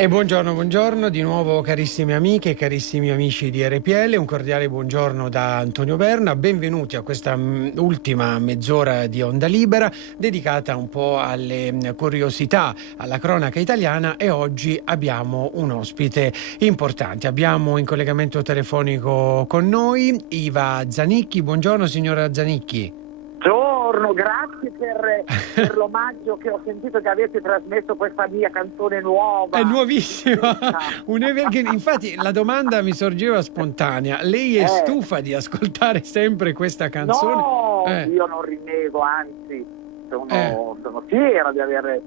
E buongiorno di nuovo carissime amiche e carissimi amici di RPL, un cordiale buongiorno da Antonio Berna, benvenuti a questa ultima mezz'ora di Onda Libera dedicata un po' alle curiosità, alla cronaca italiana, e oggi abbiamo un ospite importante. Abbiamo in collegamento telefonico con noi Iva Zanicchi. Buongiorno signora Zanicchi. Buongiorno, grazie per l'omaggio che ho sentito che avete trasmesso questa mia canzone nuova. È nuovissima, infatti la domanda mi sorgeva spontanea. Lei è stufa di ascoltare sempre questa canzone? No, io non rinnego, anzi sono fiera di aver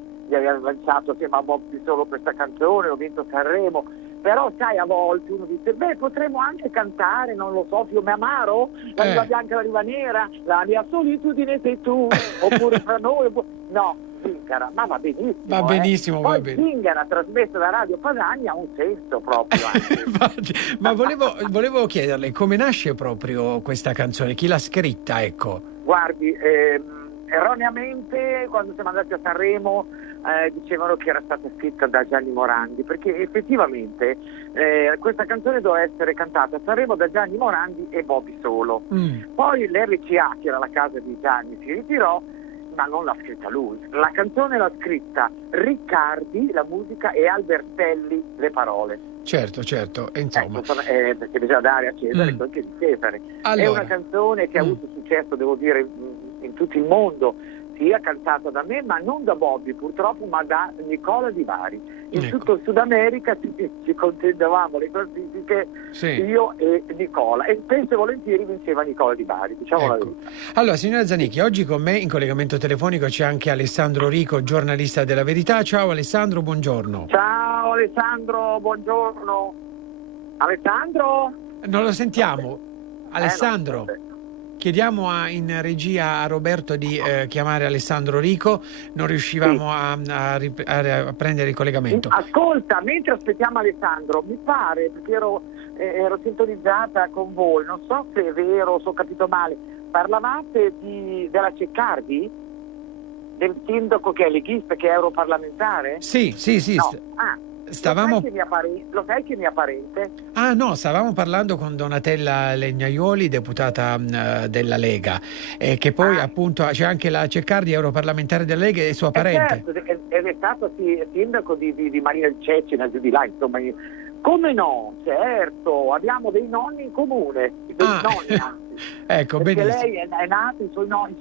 lanciato assieme a Bobby solo questa canzone, ho vinto Sanremo. Però sai, a volte uno dice, potremmo anche cantare, non lo so, Fiume Amaro, La riva bianca e la riva nera, La mia solitudine sei tu, oppure fra noi, no, Zingara, ma va benissimo. Va benissimo, Poi va bene. Zingara, trasmessa da Radio Padania, ha un senso proprio. Ma volevo chiederle, come nasce proprio questa canzone? Chi l'ha scritta, ecco? Guardi, erroneamente, quando siamo andati a Sanremo, dicevano che era stata scritta da Gianni Morandi, perché effettivamente questa canzone doveva essere cantata a Sanremo da Gianni Morandi e Bobby solo. Poi l'RCA, che era la casa di Gianni, si ritirò, ma non l'ha scritta lui. La canzone l'ha scritta Riccardi, la musica, e Albertelli, le parole. Certo, e insomma. Perché bisogna dare a Cesare quel che è di Cesare. Allora. È una canzone che ha avuto successo, devo dire, in tutto il mondo, sia cantata da me, ma non da Bobby purtroppo, ma da Nicola Di Bari. In tutto il Sud America ci contendevamo le classifiche, io e Nicola, e spesso e volentieri vinceva Nicola Di Bari, diciamo la verità. Allora, signora Zanicchi, oggi con me in collegamento telefonico c'è anche Alessandro Rico, giornalista della Verità. Ciao Alessandro, buongiorno. Ciao Alessandro, buongiorno. Alessandro? Non lo sentiamo. Alessandro? Chiediamo in regia a Roberto di chiamare Alessandro Rico, non riuscivamo a prendere il collegamento. Ascolta, mentre aspettiamo Alessandro, mi pare, perché ero sintonizzata con voi, non so se è vero, se ho capito male, parlavate della Ceccardi? Del sindaco che è leghista, che è europarlamentare? Sì. No. Stavamo... Lo sai che è mia parente? Ah no, stavamo parlando con Donatella Legnaioli, deputata della Lega, che poi appunto c'è anche la Ceccardi, europarlamentare della Lega, e sua parente. Certo, ed è stato sindaco di Marina di Cecina, giù di là, insomma. Come no, certo, abbiamo dei nonni in comune, nonni anzi. Ecco, perché benissimo. lei è nata, i suoi nonni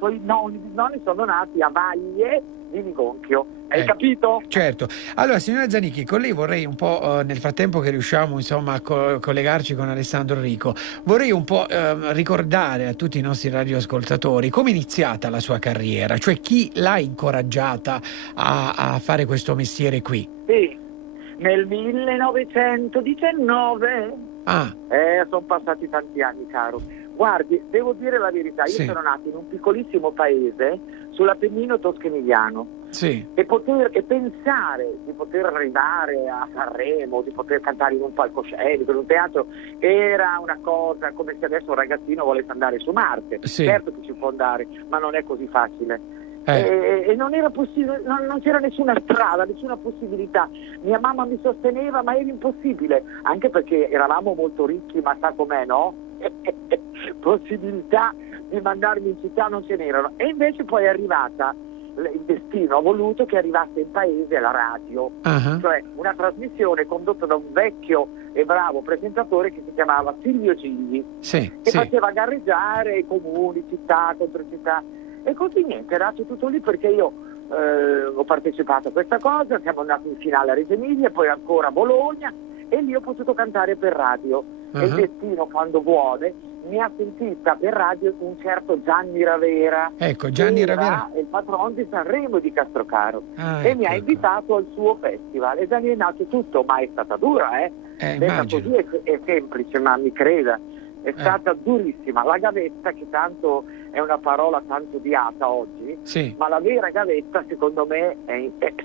sono nati a Vaglie di Migonchio. Hai capito? Certo. Allora, signora Zanicchi, con lei vorrei un po', nel frattempo che riusciamo insomma a collegarci con Alessandro Rico, vorrei un po' ricordare a tutti i nostri radioascoltatori come è iniziata la sua carriera, cioè chi l'ha incoraggiata a fare questo mestiere qui. Sì, nel 1919. Sono passati tanti anni, caro. Guardi, devo dire la verità, io sono nato in un piccolissimo paese sull'Appennino tosco-emiliano. Sì. E pensare di poter arrivare a Sanremo, di poter cantare in un palcoscenico, in un teatro, era una cosa come se adesso un ragazzino volesse andare su Marte. Certo che ci può andare, ma non è così facile. E non era possibile, non c'era nessuna strada, nessuna possibilità. Mia mamma mi sosteneva, ma era impossibile, anche perché eravamo molto ricchi, ma sa com'è, no? Possibilità di mandarmi in città non ce n'erano. E invece poi è arrivata, il destino ha voluto che arrivasse in paese la radio, cioè una trasmissione condotta da un vecchio e bravo presentatore che si chiamava Silvio Gigli, che faceva gareggiare i comuni, città contro città. E così niente, è nato tutto lì, perché io ho partecipato a questa cosa, siamo andati in finale a Reggio Emilia, poi ancora a Bologna, e lì ho potuto cantare per radio. E il destino, quando vuole, mi ha sentita per radio un certo Gianni Ravera. Ecco, Gianni Ravera è il patron di Sanremo e di Castrocaro, e mi ha invitato al suo festival, e da lì è nato tutto, ma è stata dura, così è semplice, ma mi creda, è stata durissima. La gavetta, che tanto è una parola tanto odiata oggi, ma la vera gavetta secondo me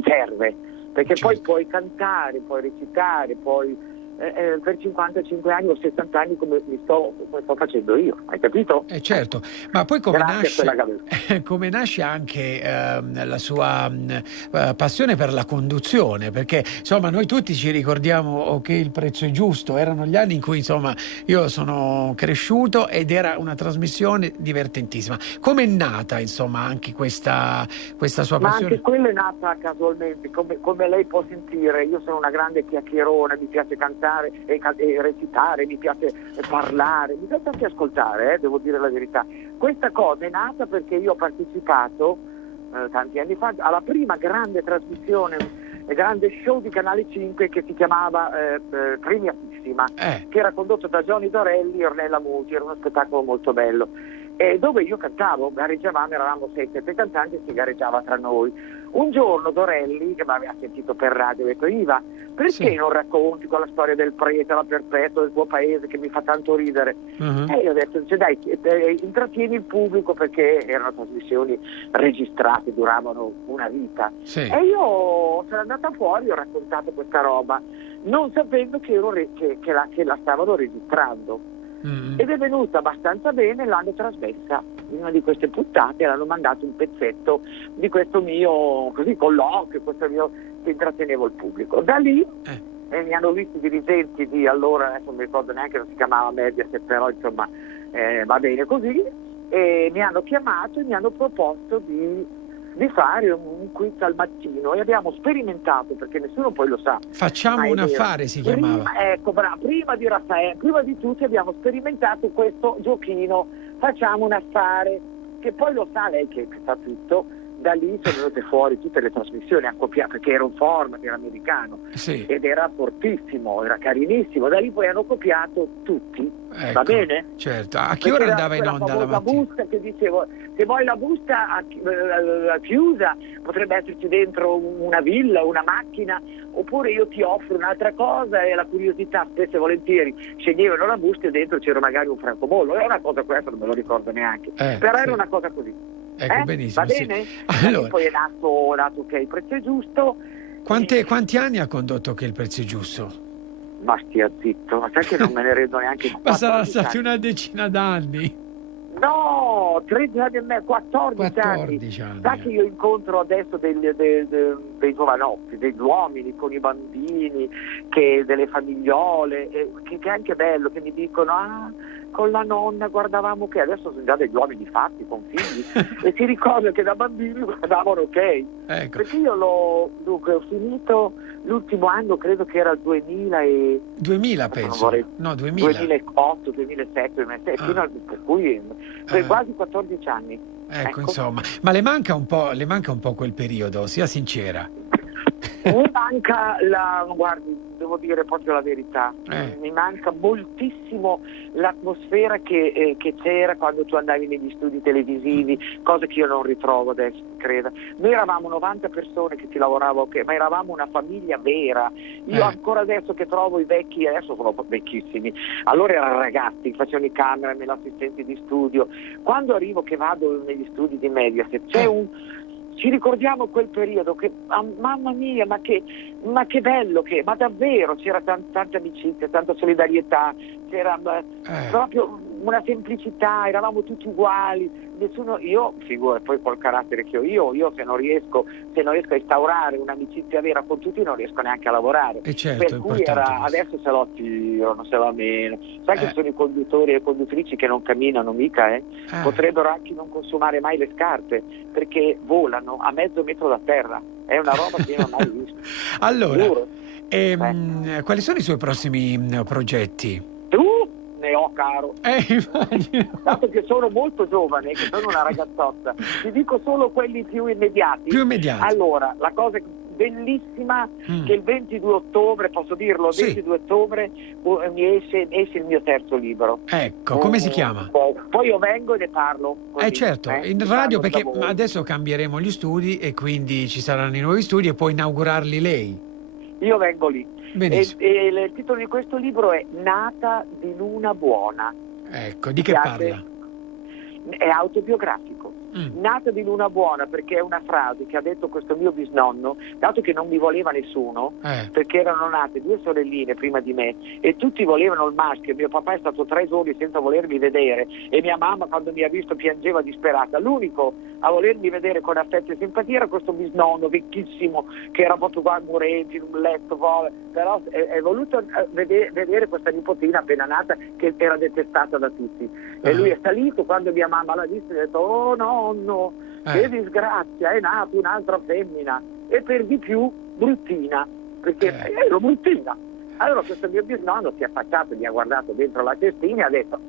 serve, perché poi puoi cantare, puoi recitare, puoi per 55 anni o 60 anni come sto facendo io, hai capito? Certo, ma poi come Grazie nasce anche la sua passione per la conduzione, perché insomma noi tutti ci ricordiamo che Il prezzo è giusto, erano gli anni in cui insomma io sono cresciuto ed era una trasmissione divertentissima. Come è nata insomma anche questa sua passione? Ma anche quella è nata casualmente, come lei può sentire, io sono una grande chiacchierona, mi piace cantare e recitare, mi piace parlare, mi piace anche ascoltare, devo dire la verità. Questa cosa è nata perché io ho partecipato tanti anni fa alla prima grande trasmissione, grande show di Canale 5 che si chiamava Premiatissima, che era condotto da Johnny Dorelli e Ornella Muti, era uno spettacolo molto bello, dove io cantavo, gareggiavamo, eravamo 6-7 cantanti e si gareggiava tra noi. Un giorno Dorelli, che mi aveva sentito per radio, ha detto: Iva, perché non racconti con la storia del prete, la perpetua del tuo paese che mi fa tanto ridere? E io ho detto: dai, intrattieni il pubblico, perché erano trasmissioni registrate, duravano una vita. E io sono andata fuori, ho raccontato questa roba non sapendo che la stavano registrando. Ed è venuta abbastanza bene, l'hanno trasmessa in una di queste puntate, l'hanno mandato un pezzetto di questo mio colloquio, questo mio, che intrattenevo il pubblico. Da lì mi hanno visto i dirigenti di allora, adesso non mi ricordo neanche, non si chiamava Mediaset, però insomma va bene così, e mi hanno chiamato e mi hanno proposto di fare un quiz al mattino, e abbiamo sperimentato, perché nessuno poi lo sa. Facciamo un affare, si chiamava. Prima di Raffaele, prima di tutti abbiamo sperimentato questo giochino, facciamo un affare, che poi lo sa lei che sa tutto. Da lì sono venute fuori tutte le trasmissioni accoppiate, perché era un format, era americano, ed era fortissimo, era carinissimo. Da lì poi hanno copiato tutti, va bene? Certo. A che ora andava in onda la mattina? Busta che dicevo, se vuoi la busta chiusa, potrebbe esserci dentro una villa, una macchina, oppure io ti offro un'altra cosa, e la curiosità spesso e volentieri sceglievano la busta e dentro c'era magari un francobollo. È una cosa, questa non me lo ricordo neanche, però era una cosa così. Benissimo. Va bene? Allora, poi è nato che Il prezzo è giusto. Quanti anni ha condotto Che Il prezzo è giusto? Ma stia zitto, ma sai che non me ne rendo neanche. Ma sarà stati una decina d'anni. No, 13 anni e mezzo, 14 anni. Sai che io incontro adesso dei giovanotti, degli uomini con i bambini, delle famigliole, che è anche bello, che mi dicono: con la nonna guardavamo che, adesso sono già degli uomini fatti con figli e si ricordano che da bambini guardavano perché io ho finito l'ultimo anno, credo che era il 2000 penso, 2008, 2007, per cui quasi 14 anni. Ecco, insomma, ma le manca un po' quel periodo, sia sincera. Mi manca guardi, devo dire proprio la verità, mi manca moltissimo l'atmosfera che c'era quando tu andavi negli studi televisivi, cosa che io non ritrovo adesso, creda. Noi eravamo 90 persone che ci lavoravano, ma eravamo una famiglia vera. Io ancora adesso che trovo i vecchi, adesso sono vecchissimi, allora erano ragazzi, facevano i cameraman, l'assistente di studio. Quando arrivo, che vado negli studi di Mediaset, ci ricordiamo quel periodo che, mamma mia, ma che bello, ma davvero c'era tanta amicizia, tanta solidarietà, c'era proprio una semplicità, eravamo tutti uguali, io figura, poi col carattere che ho io se non riesco a instaurare un'amicizia vera con tutti, non riesco neanche a lavorare. Certo, per cui adesso se lo tirano, se va meno. Sai che sono i conduttori e le conduttrici che non camminano mica, potrebbero anche non consumare mai le scarpe, perché volano a mezzo metro da terra, è una roba che io non ho mai visto. Allora, quali sono i suoi prossimi progetti? Ne ho, caro. Dato che sono molto giovane, che sono una ragazzotta, ti dico solo quelli più immediati. Allora, la cosa bellissima che il 22 ottobre, posso dirlo, il 22 ottobre mi esce il mio terzo libro. Ecco, come si chiama? Poi io vengo e ne parlo. Così, certo, in radio, perché adesso cambieremo gli studi e quindi ci saranno i nuovi studi e può inaugurarli lei. Io vengo lì. Benissimo. E il titolo di questo libro è Nata di Luna Buona. Ecco, di che parla? È autobiografico. Nata di luna buona, perché è una frase che ha detto questo mio bisnonno, dato che non mi voleva nessuno, perché erano nate 2 sorelline prima di me e tutti volevano il maschio. Mio papà è stato 3 giorni senza volermi vedere e mia mamma, quando mi ha visto, piangeva disperata. L'unico a volermi vedere con affetto e simpatia era questo bisnonno vecchissimo, che era proprio qua morente in un letto, però è voluto vedere questa nipotina appena nata, che era detestata da tutti. E lui è salito, quando mia mamma l'ha vista, ha detto: oh nonno, che disgrazia, è nata un'altra femmina, e per di più bruttina, perché ero bruttina. Allora questo mio bisnonno si è affacciato, mi ha guardato dentro la cestina e ha detto: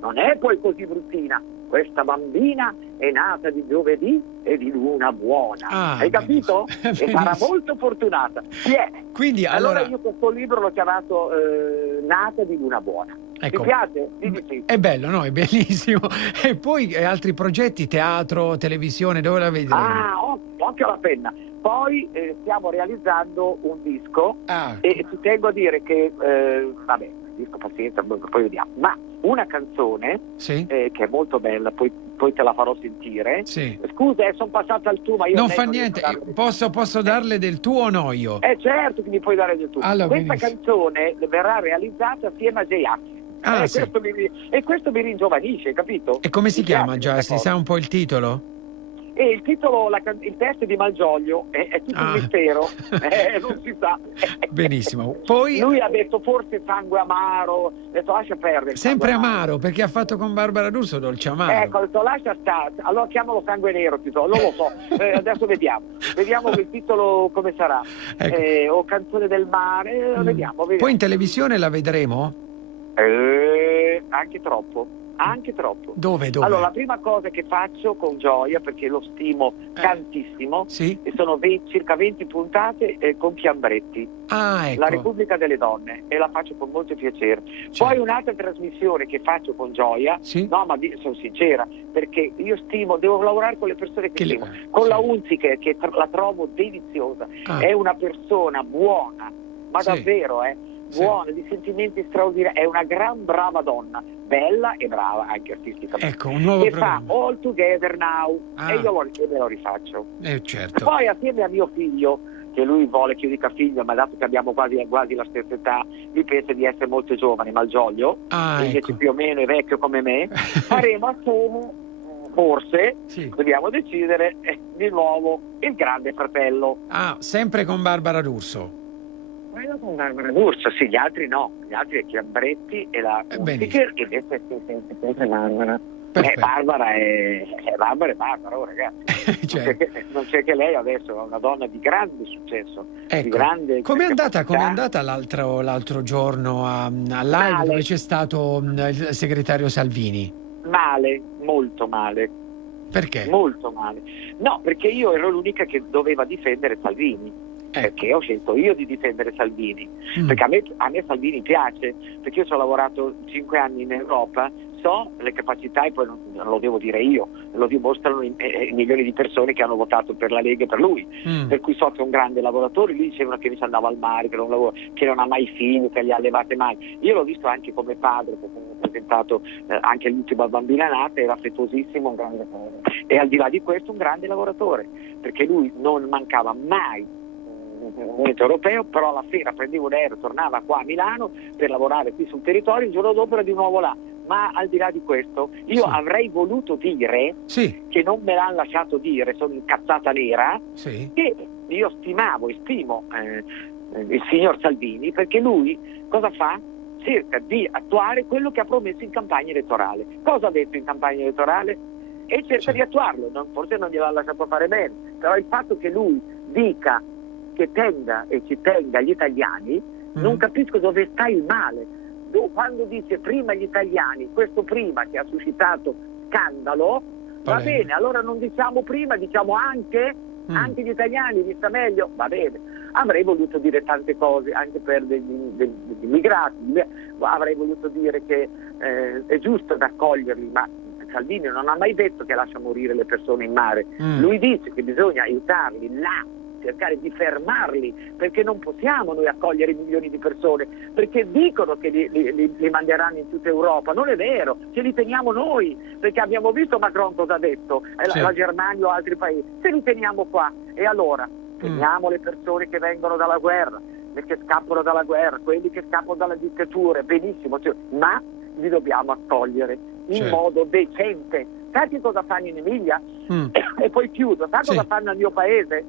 non è poi così bruttina, questa bambina è nata di giovedì e di luna buona. Hai capito? E sarà molto fortunata. Quindi allora io questo libro l'ho chiamato Nata di luna buona. Ecco. Ti piace? Sì. È bello, no? È bellissimo. E poi altri progetti, teatro, televisione, dove la vedremo? Occhio alla penna. Poi stiamo realizzando un disco e ti tengo a dire che, disco pazienza, poi vediamo, ma una canzone che è molto bella, poi te la farò sentire. Sì. Scusa, sono passata al tuo, ma io non fa niente, posso darle del tuo o no io? Certo che mi puoi dare del tuo. Allora, questa canzone verrà realizzata assieme a J.H. Questo mi ringiovanisce, capito? E come si chiama già? Si sa un po' il titolo? E il titolo, il testo di Malgioglio è tutto un mistero, non si sa. Benissimo. Poi lui ha detto forse sangue amaro, ho detto lascia perdere. Sempre amaro, perché ha fatto con Barbara D'Urso dolce amaro. Ecco, ho detto lascia stare, allora chiamalo sangue nero, non lo so. Adesso vediamo il titolo come sarà. Ecco. O canzone del mare, vediamo. Poi in televisione la vedremo? Anche troppo. Dove? Allora, la prima cosa che faccio con gioia, perché lo stimo tantissimo, e sono circa 20 puntate con Chiambretti, ecco. La Repubblica delle Donne, e la faccio con molto piacere. Poi un'altra trasmissione che faccio con gioia, no, ma sono sincera, perché io devo lavorare con le persone che stimo. Con la Unzi, che la trovo deliziosa, è una persona buona, ma davvero, buona, di sentimenti straordinari, è una gran brava donna, bella e brava anche artisticamente. Ecco, un nuovo programma. Fa All Together Now e io me lo rifaccio. Certo. Poi assieme a mio figlio, che lui vuole che io dica figlio, ma dato che abbiamo quasi la stessa età, lui pensa di essere molto giovane, Malgioglio, invece più o meno è vecchio come me, faremo assieme, forse, dobbiamo decidere, di nuovo Il Grande Fratello. Sempre con Barbara D'Urso. Con Barbara D'Urso, sì, gli altri no, gli altri è Chiambretti e la Unziker, e invece è sempre Barbara. Barbara è Barbara, ragazzi. Non c'è che lei adesso è una donna di grande successo. Ecco. Di grande Com'è andata l'altro giorno a Live, dove c'è stato il segretario Salvini? Male, molto male. Perché? Molto male. No, perché io ero l'unica che doveva difendere Salvini. Perché ho scelto io di difendere Salvini, perché a me Salvini piace, perché io ci ho lavorato 5 anni in Europa, so le capacità, e poi non lo devo dire io, lo dimostrano i milioni di persone che hanno votato per la Lega e per lui, per cui so che è un grande lavoratore. Lui dicevano che invece andava al mare, che non ha mai figli, che li ha allevate mai. Io l'ho visto anche come padre, perché mi ha presentato anche l'ultima bambina nata, era affettuosissimo, un grande padre, e al di là di questo un grande lavoratore, perché lui non mancava mai nel momento europeo, però la sera prendeva un aereo, tornava qua a Milano per lavorare qui sul territorio, il giorno dopo era di nuovo là. Ma al di là di questo, io avrei voluto dire, che non me l'hanno lasciato dire, sono incazzata nera, che io stimavo e stimo il signor Salvini, perché lui cosa fa? Cerca di attuare quello che ha promesso in campagna elettorale. Cosa ha detto in campagna elettorale? E cerca di attuarlo, forse non gliel'ha lasciato fare bene, però il fatto che lui dica che tenga e ci tenga gli italiani, non capisco dove sta il male. Quando dice prima gli italiani, questo prima che ha suscitato scandalo, va bene, allora non diciamo prima, diciamo anche gli italiani, vi sta meglio, va bene. Avrei voluto dire tante cose anche per degli immigrati, avrei voluto dire che è giusto accoglierli, ma Salvini non ha mai detto che lascia morire le persone in mare. Lui dice che bisogna aiutarli là cercare di fermarli, perché non possiamo noi accogliere milioni di persone, perché dicono che li manderanno in tutta Europa. Non è vero, ce li teniamo noi, perché abbiamo visto Macron cosa ha detto, la Germania o altri paesi, se li teniamo qua. E allora teniamo le persone che vengono dalla guerra, che scappano dalla guerra, quelli che scappano dalla dittatura, benissimo, ma li dobbiamo accogliere in modo decente. Sai cosa fanno in Emilia? E poi chiudo. Sai cosa fanno al mio paese?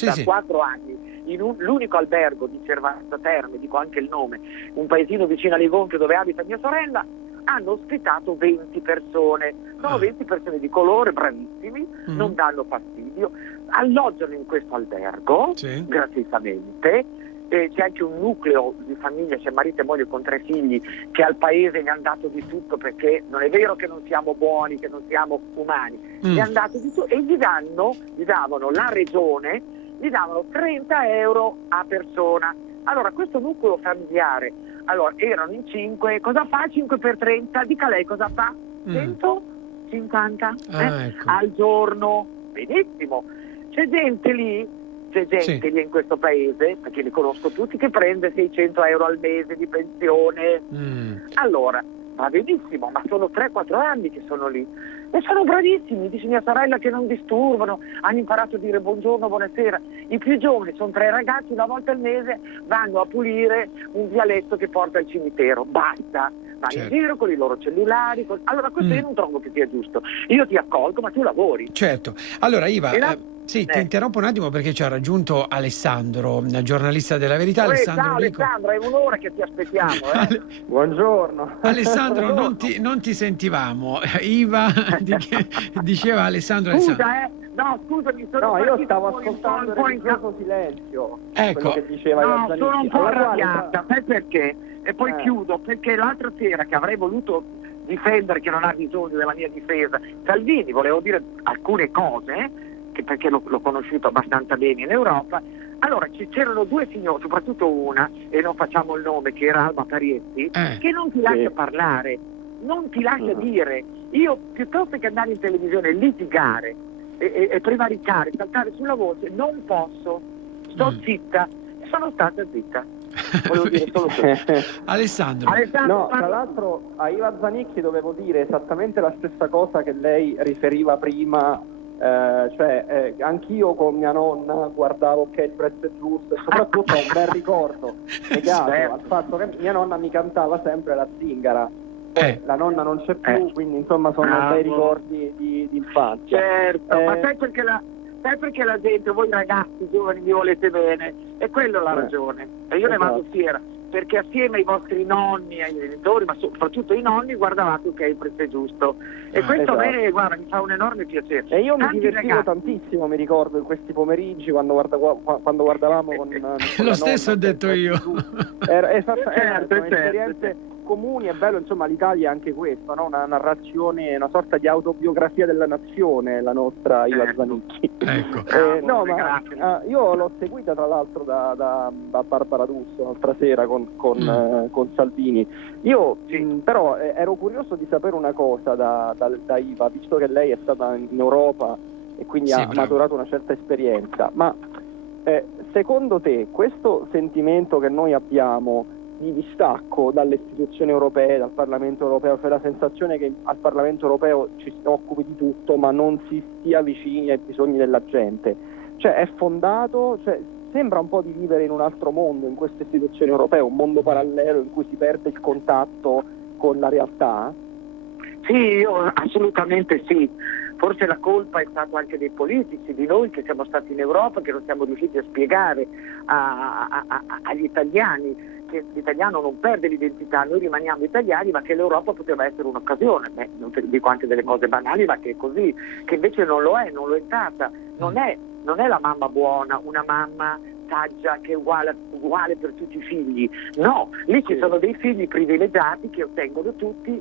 Da 4 anni, l'unico albergo di Cervazza Terme, dico anche il nome, un paesino vicino a Ligonchio dove abita mia sorella, hanno ospitato 20 persone. Sono 20 persone di colore, bravissimi, non danno fastidio, alloggiano in questo albergo gratuitamente. C'è anche un nucleo di famiglia, c'è marito e moglie con 3 figli, che al paese gli hanno dato di tutto, perché non è vero che non siamo buoni, che non siamo umani, gli hanno dato di tutto e gli davano la regione, gli davano 30 euro a persona. Allora questo nucleo familiare, allora erano in 5, cosa fa 5 per 30? Dica lei cosa fa? 150 ecco. Al giorno, benissimo. C'è gente lì in questo paese, perché li conosco tutti, che prende 600 euro al mese di pensione. Allora va benissimo, ma sono 3-4 anni che sono lì e sono bravissimi. Dice mia sorella che non disturbano, hanno imparato a dire buongiorno, buonasera. I più giovani sono 3 ragazzi, una volta al mese vanno a pulire un vialetto che porta al cimitero, basta. Vanno in giro con i loro cellulari. Allora questo io non trovo che sia giusto. Io ti accolgo, ma tu lavori. Certo. Allora Iva, ti interrompo un attimo perché ci ha raggiunto Alessandro, giornalista della Verità. Ciao Alessandro, è un'ora che ti aspettiamo. Buongiorno. Alessandro, non ti sentivamo. Iva diceva Alessandro. Scusami, io stavo ascoltando il religioso silenzio. Ecco. Quello che diceva sono un po' arrabbiata, sai perché? E poi chiudo, perché l'altra sera che avrei voluto difendere, che non ha bisogno della mia difesa, Salvini, volevo dire alcune cose, perché l'ho conosciuto abbastanza bene in Europa. Allora c'erano 2 signori, soprattutto una, e non facciamo il nome, che era Alba Parietti, che non ti lascia parlare, non ti lascia dire. Io, piuttosto che andare in televisione e litigare e prevaricare, saltare sulla voce, non posso, sto zitta, e sono stata zitta. Volevo dire solo questo. Alessandro, tra l'altro a Iva Zanicchi dovevo dire esattamente la stessa cosa che lei riferiva prima. Anch'io con mia nonna guardavo che il prezzo è giusto, e soprattutto ho un bel ricordo legato al fatto che mia nonna mi cantava sempre la zingara. La nonna non c'è più, quindi insomma sono bei ricordi di infanzia. Certo, ma sai perché la gente, voi ragazzi giovani mi volete bene, e quello è la ragione, e io ne vado fiera, perché assieme ai vostri nonni, ai genitori, ma soprattutto ai nonni, guardavate che il prezzo è giusto, e questo a me, guarda, mi fa un enorme piacere. E io mi divertivo tantissimo, mi ricordo, in questi pomeriggi quando guardavamo con lo stesso ho detto io. Erano esperienze comuni. È bello, insomma, l'Italia è anche questo, no? Una narrazione, una sorta di autobiografia della nazione, la nostra Iva Zanicchi. Ecco. Io l'ho seguita tra l'altro da Barbara D'Urso l'altra sera con Salvini. Io però ero curioso di sapere una cosa da Iva, visto che lei è stata in Europa e quindi ha maturato una certa esperienza, ma secondo te questo sentimento che noi abbiamo di distacco dalle istituzioni europee, dal Parlamento europeo, cioè la sensazione che al Parlamento europeo ci si occupi di tutto ma non si stia vicini ai bisogni della gente, cioè è fondato, sembra un po' di vivere in un altro mondo, in queste istituzioni europee, un mondo parallelo in cui si perde il contatto con la realtà? Sì, io assolutamente sì. Forse la colpa è stata anche dei politici, di noi che siamo stati in Europa, che non siamo riusciti a spiegare agli italiani che l'italiano non perde l'identità, noi rimaniamo italiani, ma che l'Europa poteva essere un'occasione. Non dico anche delle cose banali, ma che è così, che invece non lo è stata. Non è la mamma buona, una mamma saggia che è uguale per tutti i figli. No, lì ci sono dei figli privilegiati che ottengono tutto,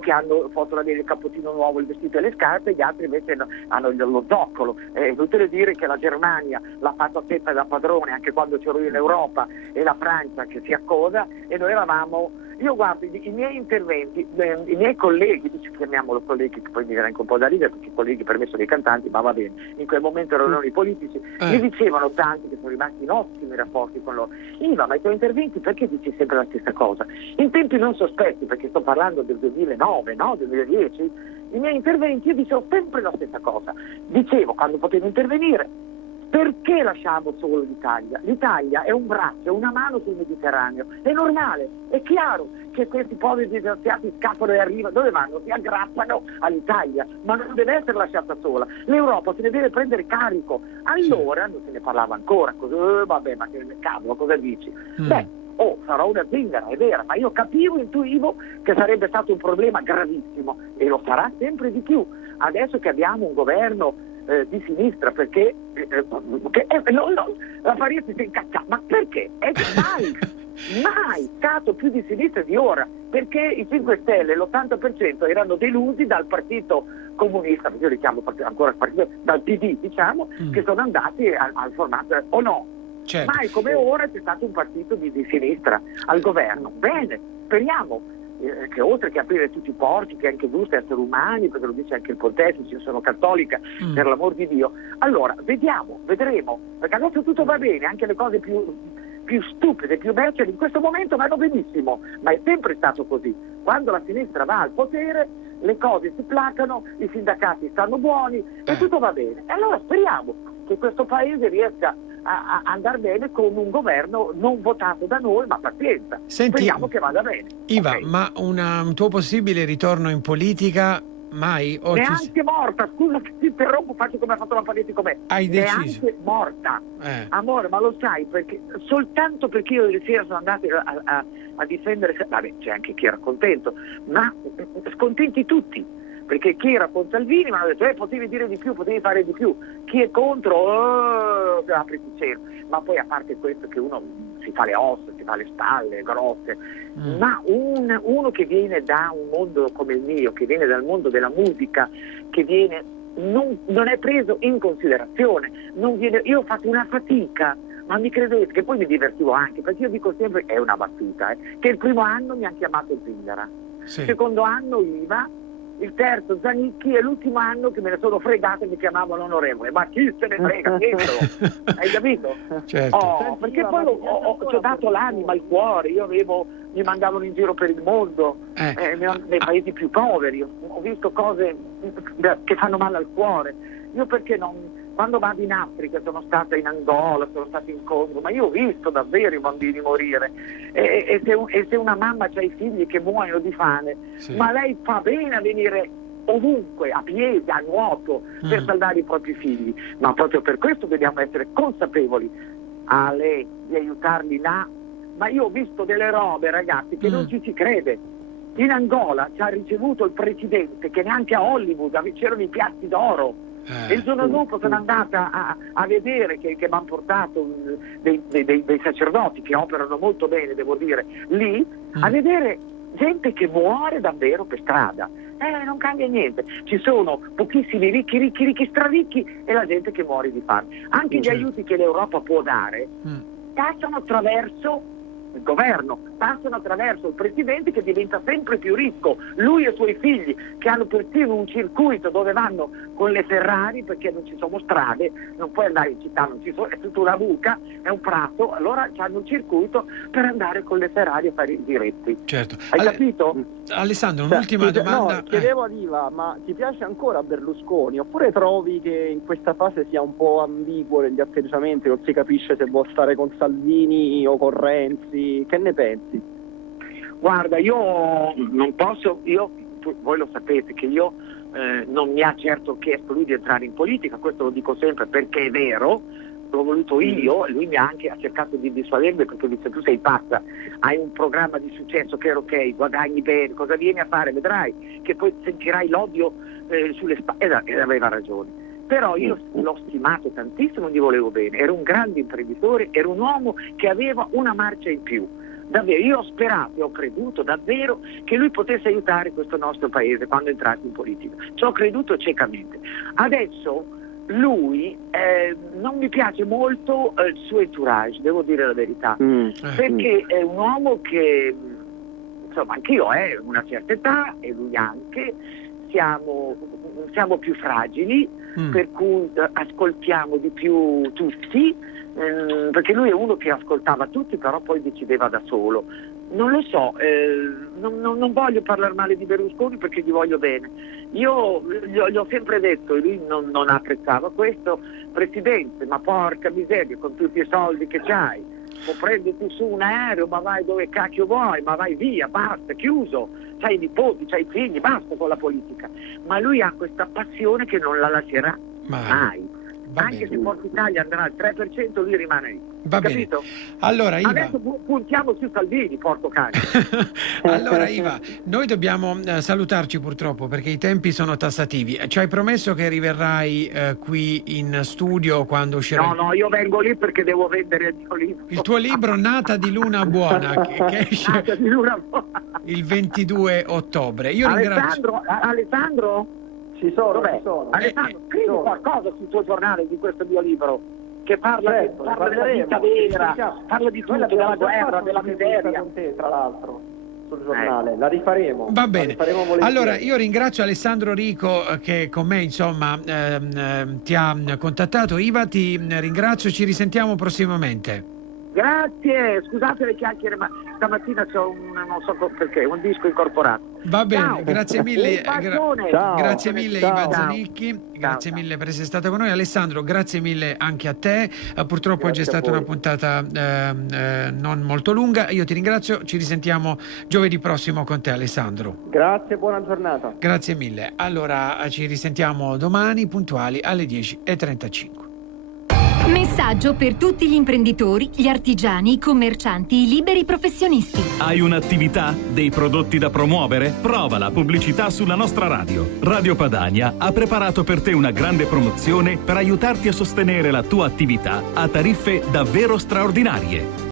che possono avere il cappottino nuovo, il vestito e le scarpe, e gli altri invece hanno lo zoccolo. È inutile dire che la Germania l'ha fatto a testa da padrone anche quando c'ero io in Europa, e la Francia che si accoda, e noi eravamo io guardo i miei interventi, i miei colleghi, chiamiamolo colleghi, che poi mi viene anche un po' da ridere perché i colleghi per me sono i cantanti, ma va bene, in quel momento erano i politici, mi dicevano tanti che sono rimasti in ottimi rapporti con loro. Iva, ma i tuoi interventi perché dici sempre la stessa cosa? In tempi non sospetti, perché sto parlando del 2009, no? 2010, i miei interventi io dicevo sempre la stessa cosa. Dicevo, quando potevo intervenire, perché lasciamo solo l'Italia? L'Italia è un braccio, una mano sul Mediterraneo, è normale, è chiaro che questi poveri disgraziati scappano e arrivano, dove vanno? Si aggrappano all'Italia, ma non deve essere lasciata sola. L'Europa se ne deve prendere carico. Allora non se ne parlava ancora, vabbè, ma che cavolo, cosa dici? Sarò una zingara, è vero, ma io intuivo che sarebbe stato un problema gravissimo e lo sarà sempre di più. Adesso che abbiamo un governo di sinistra, perché la Parisi si incazza, ma perché? È mai stato più di sinistra di ora, perché i 5 Stelle, l'80% erano delusi dal partito comunista, perché io li chiamo ancora partito, dal PD, diciamo, che sono andati al formato, o no? Certo. Mai come ora c'è stato un partito di sinistra al governo. Bene, speriamo che oltre che aprire tutti i porti, che è anche giusto essere umani, perché lo dice anche il Pontefice, io sono cattolica, per l'amor di Dio. Allora, vedremo, perché adesso tutto va bene, anche le cose più stupide, più becere in questo momento vanno benissimo, ma è sempre stato così. Quando la sinistra va al potere, le cose si placano, i sindacati stanno buoni e tutto va bene. E allora speriamo che questo paese riesca a andare bene con un governo non votato da noi, ma pazienza. Senti, speriamo che vada bene. Iva, ma un tuo possibile ritorno in politica mai? Neanche morta, scusa che ti interrompo, faccio come ha fatto la Parisi con me. Hai deciso? Neanche morta. Amore, ma lo sai, perché soltanto perché io ieri sera sono andata a difendere, vabbè, c'è anche chi era contento, ma scontenti tutti. Perché chi era con Salvini mi hanno detto potevi dire di più, potevi fare di più. Chi è contro, apriti cielo. Ma poi a parte questo che uno si fa le ossa, si fa le spalle grosse, ma uno che viene da un mondo come il mio, che viene dal mondo della musica, che viene non è preso in considerazione, io ho fatto una fatica, ma mi credete che poi mi divertivo anche, perché io dico sempre, è una battuta, che il primo anno mi hanno chiamato Zingara, il secondo anno Iva, il terzo Zanicchi e l'ultimo anno che me ne sono fregato e mi chiamavano onorevole. Ma chi se ne frega dietro? Hai capito? Certo. Perché poi ci ho dato l'anima, il cuore, mi mandavano in giro per il mondo, nei paesi più poveri, ho visto cose che fanno male al cuore. Io perché non... Quando vado in Africa, sono stata in Angola, sono stata in Congo, ma io ho visto davvero i bambini morire e se una mamma ha i figli che muoiono di fame, ma lei fa bene a venire ovunque, a piedi, a nuoto, per salvare i propri figli, ma proprio per questo dobbiamo essere consapevoli a lei di aiutarli là. Ma io ho visto delle robe, ragazzi, che non ci si crede. In Angola ci ha ricevuto il presidente che neanche a Hollywood c'erano i piatti d'oro. E il giorno dopo sono andata a vedere che mi hanno portato dei sacerdoti che operano molto bene, devo dire, lì, a vedere gente che muore davvero per strada. Non cambia niente, ci sono pochissimi ricchi, straricchi e la gente che muore di fame. Anche gli aiuti che l'Europa può dare passano attraverso il governo, passano attraverso il presidente che diventa sempre più ricco, lui e i suoi figli che hanno persino un circuito dove vanno con le Ferrari perché non ci sono strade, non puoi andare in città, non ci sono, è tutta una buca, è un prato, allora hanno un circuito per andare con le Ferrari a fare i diretti. Certo. Hai capito? Alessandro, un'ultima domanda. No, chiedevo ad Iva, ma ti piace ancora Berlusconi oppure trovi che in questa fase sia un po' ambiguo negli atteggiamenti, non si capisce se vuol stare con Salvini o con Renzi? Che ne pensi? Guarda, io non posso, voi lo sapete che io non mi ha certo chiesto lui di entrare in politica, questo lo dico sempre perché è vero, l'ho voluto io, e lui mi ha anche cercato di dissuadermi perché dice tu sei pazza, hai un programma di successo che era ok, guadagni bene, cosa vieni a fare? Vedrai che poi sentirai l'odio sulle spalle, e aveva ragione. Però io l'ho stimato tantissimo, gli volevo bene, era un grande imprenditore, era un uomo che aveva una marcia in più. Davvero, io ho sperato e ho creduto davvero che lui potesse aiutare questo nostro paese quando è entrato in politica. Ci ho creduto ciecamente. Adesso lui non mi piace molto il suo entourage, devo dire la verità, perché è un uomo che insomma anch'io ho una certa età e lui anche, siamo più fragili, per cui ascoltiamo di più tutti, perché lui è uno che ascoltava tutti, però poi decideva da solo. Non lo so, non voglio parlare male di Berlusconi perché gli voglio bene. Io gli ho sempre detto, e lui non apprezzava questo: Presidente, ma porca miseria, con tutti i soldi che c'hai, o prenditi su un aereo, ma vai dove cacchio vuoi, ma vai via, basta, chiuso, c'hai i nipoti, c'hai i figli, basta con la politica. Ma lui ha questa passione che non la lascerà mai. Anche se Forza Italia andrà al 3%, lui rimane lì. Va capito? Bene. Allora, Iva, adesso puntiamo su Salvini, porco cane. Allora Iva, noi dobbiamo salutarci purtroppo perché i tempi sono tassativi. Ci hai promesso che riverrai qui in studio quando uscirà? No, io vengo lì perché devo vendere il mio libro. Il tuo libro Nata di Luna Buona che esce Nata di Luna Buona. Il 22 ottobre. Io ringrazio Alessandro? Ci sono. Alessandro, scrivi qualcosa sul tuo giornale di questo mio libro che parla della vita vera, parla di tutto, della guerra, della miseria. Con te, tra l'altro, sul giornale, la rifaremo. Va bene. Allora io ringrazio Alessandro Rico che con me insomma ti ha contattato. Iva, ti ringrazio, ci risentiamo prossimamente. Grazie, scusate le chiacchiere, ma stamattina c'ho non so perché, un disco incorporato. Va bene, ciao. Grazie mille. Grazie mille ciao. Iva Zanicchi, grazie mille per essere stata con noi. Alessandro, grazie mille anche a te. Purtroppo oggi è stata una puntata non molto lunga. Io ti ringrazio, ci risentiamo giovedì prossimo con te, Alessandro. Grazie, buona giornata. Grazie mille. Allora ci risentiamo domani puntuali alle 10:35. Messaggio per tutti gli imprenditori, gli artigiani, i commercianti, i liberi professionisti. Hai un'attività? Dei prodotti da promuovere? Prova la pubblicità sulla nostra radio. Radio Padania ha preparato per te una grande promozione per aiutarti a sostenere la tua attività a tariffe davvero straordinarie.